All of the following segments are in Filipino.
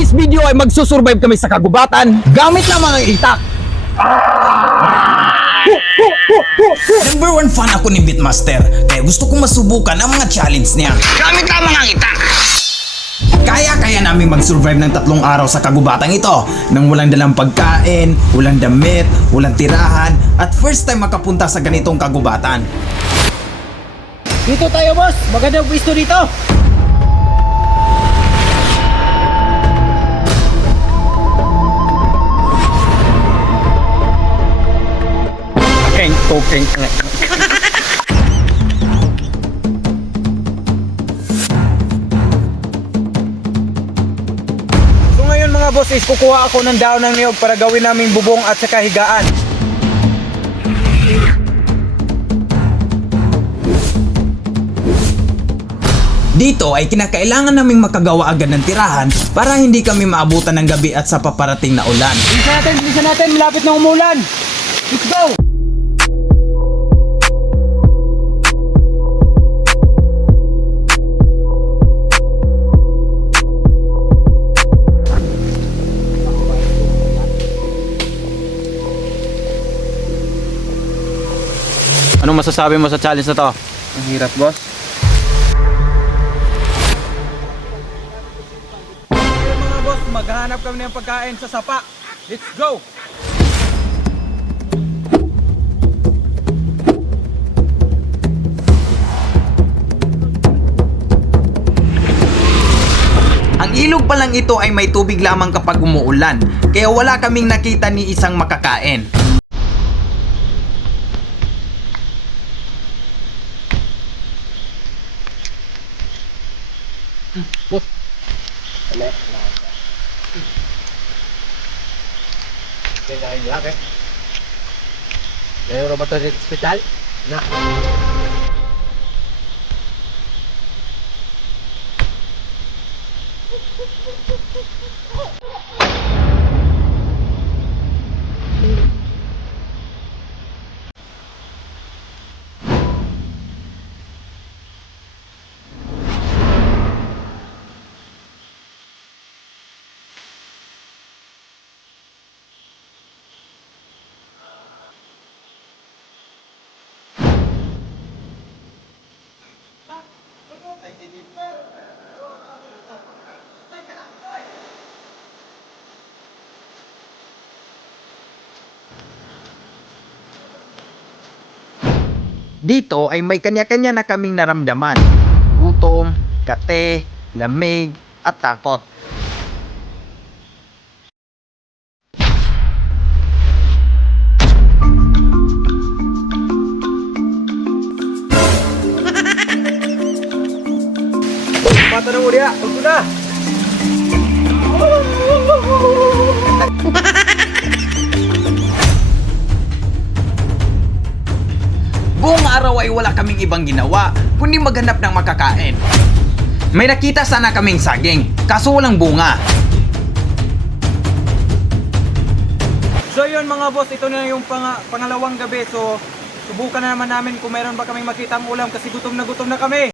this video ay magsusurvive kami sa kagubatan gamit lamang ang itak. Number one fan ako ni Beatmaster, kaya gusto kong masubukan ang mga challenge niya. Gamit lamang ang itak. Kaya-kaya namin mag-survive ng tatlong araw sa kagubatang ito nang walang dalang pagkain, walang damit, walang tirahan, at first time makapunta sa ganitong kagubatan. Dito tayo boss, magandang pwesto dito. Keng kokeng So ngayon mga boss is kukuha ako ng daon ng niyog para gawin naming bubong at saka higaan. Dito ay kinakailangan naming makagawa agad ng tirahan para hindi kami maabutan ng gabi at sa paparating na ulan. Bilisan natin, bilisan natin, malapit na umulan. Let's go! Anong masasabi mo sa challenge na to? Ang hirap, boss. Ngayon mga boss, maghahanap kami ng pagkain sa sapa. Let's go! Ang ilog pa lang ito ay may tubig lamang kapag umuulan, kaya wala kaming nakita ni isang makakain. Kailangan lang eh. Mayroon ba ito sa hospital? Na. Dito ay may kanya-kanya na kaming naramdaman. Gutom, kate, lamig, at takot. Mata na mo diya, huwag na! Wala kaming ibang ginawa, kundi maghanap ng makakain. May nakita sana kaming saging, kaso walang bunga. So yun mga boss, ito na yung pang pangalawang gabi. So subukan na naman namin kung meron ba kaming makitang ulam kasi gutom na gutom na kami.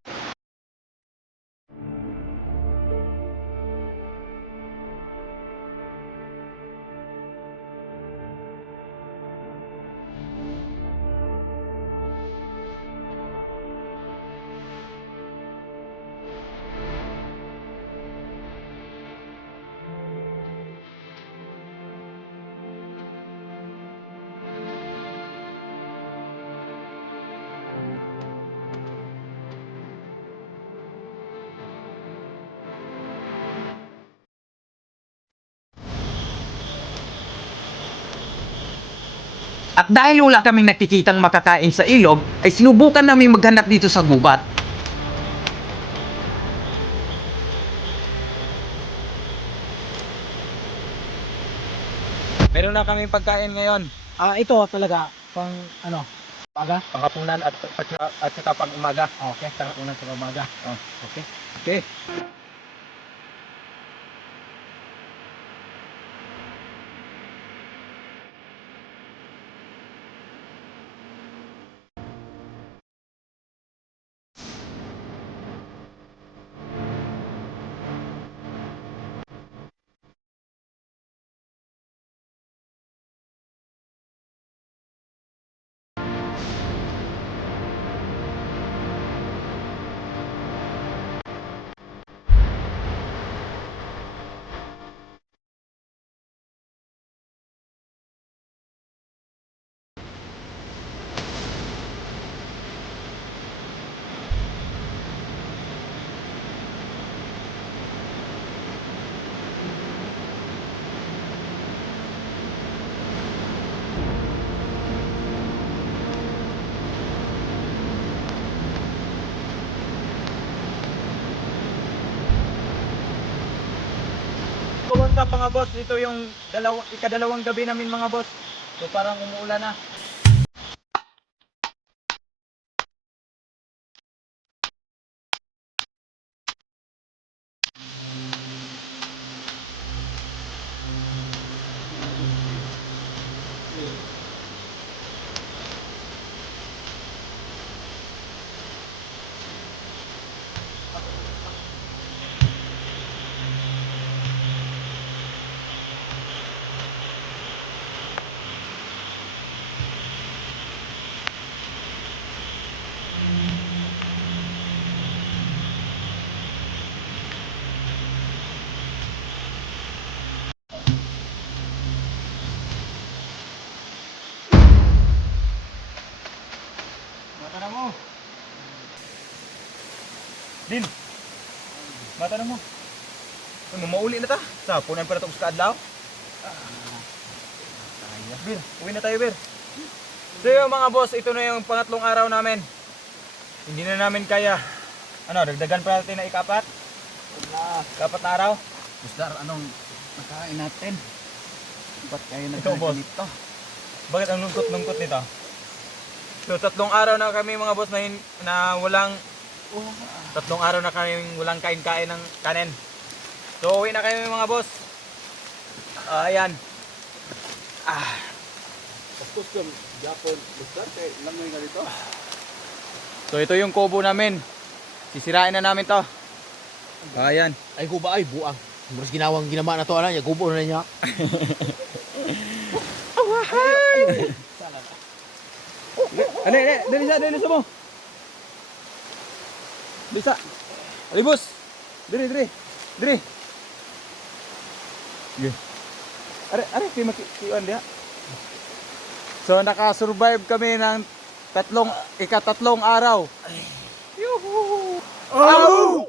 At dahil wala kaming nakikitang makakain sa ilog, ay sinubukan namin maghanap dito sa gubat. Meron na kaming pagkain ngayon. Ah, ito talaga pang ano, umaga, panghapunan at at, at saka pang umaga. Okay, panghapunan sa umaga. Oh, okay. Okay. Kumusta mga boss? Ito yung dalawa, ikadalawang gabi namin mga boss. So parang umuulan na. Mata na mo. Din. Mata na mo. Ano, mauli na ta? Sa, punan pa na sa kaadlaw? Bir, uwi na tayo, Bir. So yung mga boss, ito na yung pangatlong araw namin. Hindi na namin kaya. Ano, dagdagan pa natin na ikapat? Na, Kapat na araw? Musdar, anong nakain natin? Ba't kayo Ito, boss. nagkaganito? Bakit ang lungkot-lungkot nito? So tatlong araw na kami mga boss na, na walang tatlong araw na kami walang kain-kain ng kanin. So uwi na kami mga boss. Ah, ayan. Tapos yung Japon, Musdar, kaya lang may ganito. So ito yung kubo namin. Sisirain na namin to. Ah, ayan. Ay kuba ay buang. Murag ginawang ginama na to ana, ya gubo na niya. Ano, ano, dali sa, dali sa mo. Dali sa. Alibos. Diri, diri. Diri. Sige. Are, are, kay makikiwan diha. So naka-survive kami ng tatlong ikatatlong araw. Yuhu! Oh!